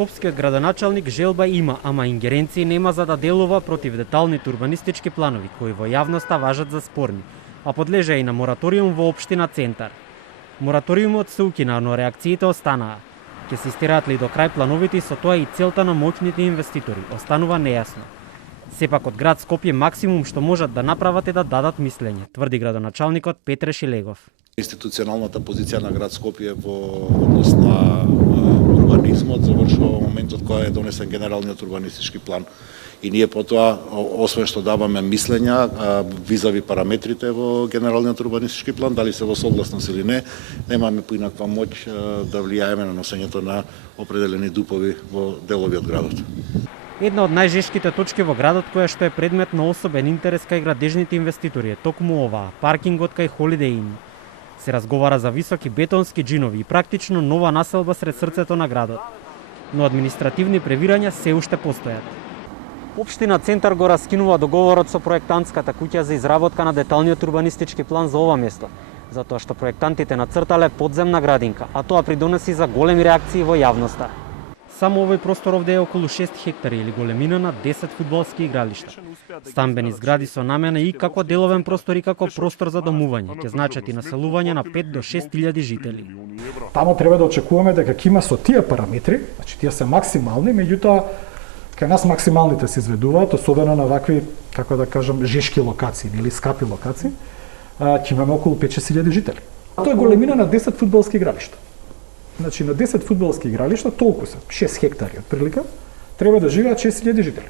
скопскиот градоначалник желба има, ама ингеренции нема за да делува против деталните урбанистички планови, кои во јавноста важат за спорни, а подлежа и на мораториум во општина Центар. Мораториумот се укина, но реакциите останаа. Ќе се истераат ли до крај плановите и со тоа и целта на моќните инвеститори останува нејасно. Сепак од град Скопје максимум што можат да направат е да дадат мислење, тврди градоначалникот Петре Шилегов. Институционалната позиција на град Скопје во однос на урбанизмот завршува во моментот кога е донесен генералниот урбанистички план. И ние потоа, освен што даваме мислења визави параметрите во генералниот урбанистички план, дали се во согласност или не, немаме поинаква моќ да влијаеме на носењето на определени дупови во делови од градот. Една од најжешките точки во градот која што е предмет на особен интерес кај градежните инвеститори е токму оваа, паркингот кај Holiday Inn. Се разговара за високи бетонски џинови и практично нова населба сред срцето на градот. Но административни превирања се уште постојат. Општина Центар го раскинува договорот со проектантската куќа за изработка на деталниот урбанистички план за ова место, затоа што проектантите нацртале подземна градинка, а тоа придонеси за големи реакции во јавноста. Само овој простор овде е околу 6 хектари или големина на 10 фудбалски игралишта. Стамбени згради со намена и како деловен простор и како простор за домување, ќе значат и населување на 5 до 6.000 жители. Тамо треба да очекуваме дека ќе има со тие параметри, значи тие се максимални, меѓутоа кај нас максималните се изведуваат, особено на вакви, како да кажам, жешки локации или скапи локации, ќе имаме околу 5-6.000 жители. Тоа е големина на 10 фудбалски игралишта. Значи на 10 фудбалски игралишта толку се, 6 хектари отприлика, треба да живеат 6.000 жители.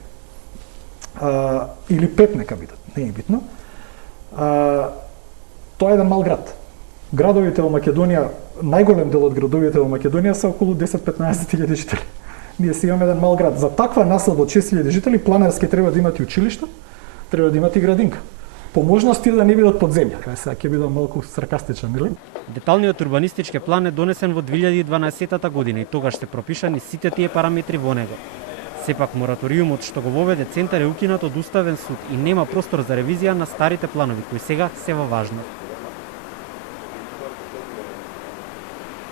Или 5 нека бидат, не е битно. Тоа е еден мал град. Градовите во Македонија, најголем дел од градовите во Македонија се околу 10-15.000 жители. Ние си имаме еден мал град. За таква населба од 6.000 жители, планерски треба да имат и училишта, треба да имат и градинка. По можности да не бидат под земја. Кај сега ќе бидам малку саркастичен, нели? Деталниот урбанистички план е донесен во 2012 година и тогаш се пропишани сите тие параметри во него. Сепак мораториумот што го воведе Центар е укинат од Уставен суд и нема простор за ревизија на старите планови кои сега се во важност.